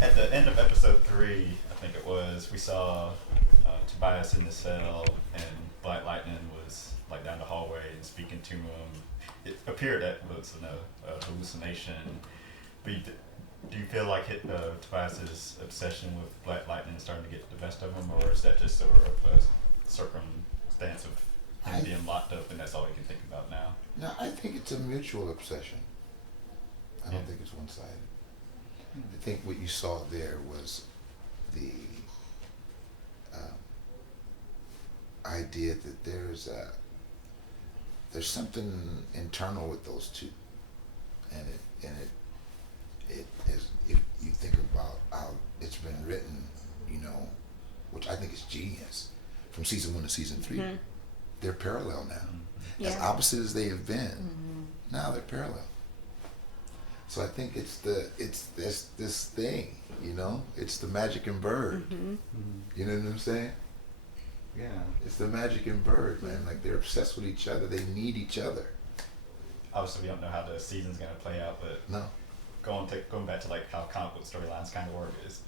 At the end of episode 3, I think it was, we saw Tobias in the cell, and Black Lightning was like down the hallway and speaking to him. It appeared that was a hallucination. But do you feel like Tobias's obsession with Black Lightning is starting to get the best of him, or is that just sort of a circumstance of him being locked up and that's all he can think about now? No, I think it's a mutual obsession. I don't think it's one-sided. I think what you saw there was the idea that there's something internal with those two, and it is, if you think about how it's been written, which I think is genius, from season 1 to season 3, they're parallel now. As opposite as they have been, now they're parallel. So I think it's this thing, it's the magic and bird. You know what I'm saying? Yeah, it's the magic and bird, man. Like, they're obsessed with each other. They need each other. Obviously, we don't know how the season's going to play out, but no. Going back to like how comic book storylines kind of work is,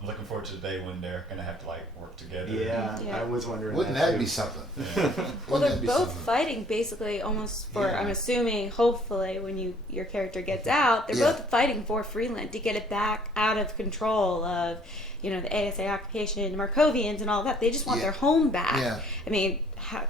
I'm looking forward to the day when they're going to have to like work together. Yeah. I was wondering. Wouldn't that be something? Yeah. Well, they're both fighting basically almost for, I'm assuming, hopefully, when your character gets out, they're both fighting for Freeland to get it back out of control of, the ASA occupation, the Markovians and all that. They just want their home back. Yeah. I mean,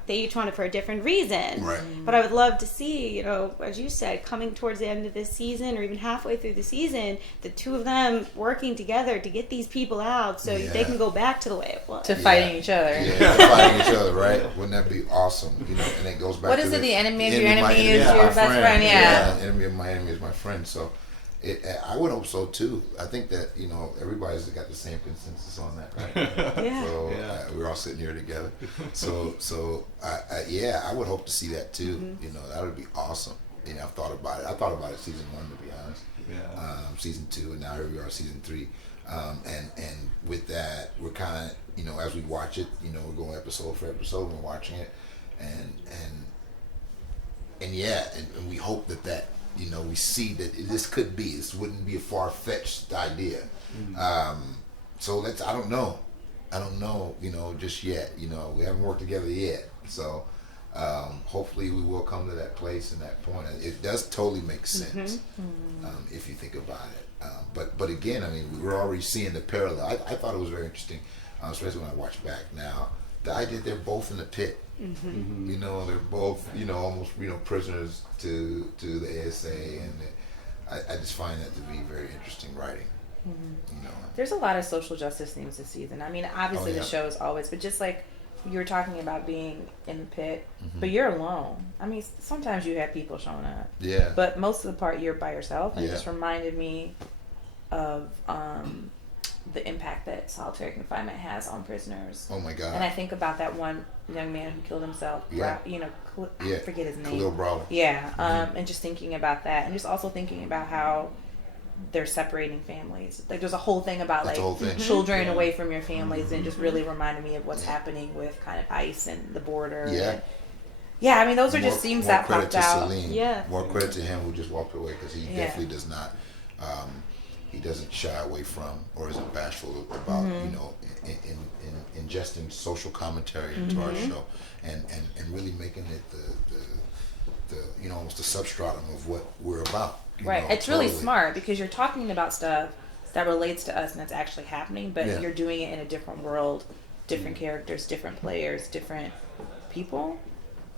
they each want it for a different reason. Right. But I would love to see, as you said, coming towards the end of this season or even halfway through the season, the two of them working together to get these people out so they can go back to the way it was. To fighting each other. Yeah, to fighting each other, right? Wouldn't that be awesome? And it goes back what to is it? The enemy of your enemy is your my best friend. Yeah. Enemy of my enemy is my friend. So I would hope so too. I think that everybody's got the same consensus on that, right? Yeah. So we're all sitting here together. So I would hope to see that too. That would be awesome. I've thought about it. I thought about it season 1, to be honest. Yeah. Season 2, and now here we are, season 3. And with that, we're kind of as we watch it, we're going episode for episode. We're watching it, and we hope that. We see that this could be. This wouldn't be a far-fetched idea. So I don't know. Just yet. We haven't worked together yet. So hopefully we will come to that place and that point. It does totally make sense if you think about it. But again, I mean, we're already seeing the parallel. I thought it was very interesting, especially when I watch back now. The idea they're both in the pit. They're both, almost, prisoners to the ASA, and I just find that to be very interesting writing. There's a lot of social justice themes this season. I mean, obviously the show is always, but just like you were talking about being in the pit, but you're alone. I mean, sometimes you have people showing up. Yeah. But most of the part you're by yourself, and it just reminded me of the impact that solitary confinement has on prisoners. Oh my God! And I think about that one young man who killed himself. Yeah. I forget his name. Khalil Brawley. Yeah. And just thinking about that, and just also thinking about how they're separating families. Like, there's a whole thing about children away from your families, and just really reminded me of what's happening with kind of ICE and the border. Yeah. I mean, those are just themes that popped out. Yeah. More credit to him who just walked away, because he definitely does not. He doesn't shy away from or isn't bashful about ingesting social commentary into our show, and really making it the almost the substratum of what we're about. Right. It's really smart, because you're talking about stuff that relates to us and it's actually happening, but you're doing it in a different world, different characters, different players, different people.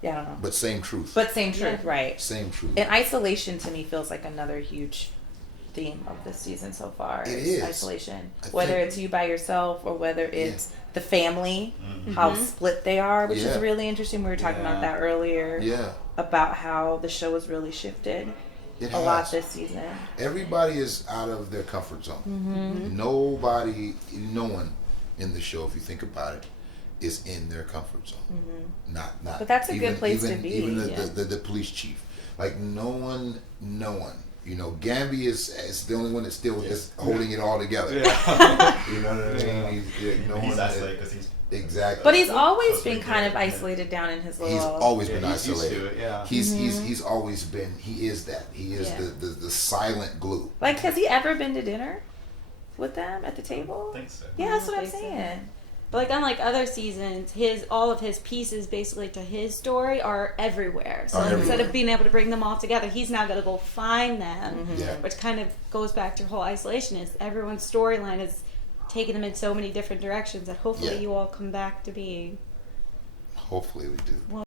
Yeah, I don't know. But same truth. Right. Same truth. And isolation to me feels like another huge theme of this season so far. It is isolation. Whether it's you by yourself or whether it's the family, how split they are, which is really interesting. We were talking about that earlier. Yeah. About how the show has really shifted a lot this season. Everybody is out of their comfort zone. No one in the show, if you think about it, is in their comfort zone. Not. But that's a good place to be. Even the police chief, like no one. Gamby is the only one that's still just holding it all together. Yeah. You know what I mean? He's isolated because he's exactly. But he's always been kind of isolated down in his little. He's always been isolated. He's always been. He is that. He is the silent glue. Like, has he ever been to dinner? with them at the table? I think so. Yeah, that's what I'm I think so. saying. But like unlike other seasons, all of his pieces basically to his story are everywhere. So instead everywhere. of being able to bring them all together, he's now got to go find them. Yeah. Which kind of goes back to whole isolation. Is everyone's storyline is taking them in so many different directions that hopefully Yeah. you all come back to be. Hopefully we do.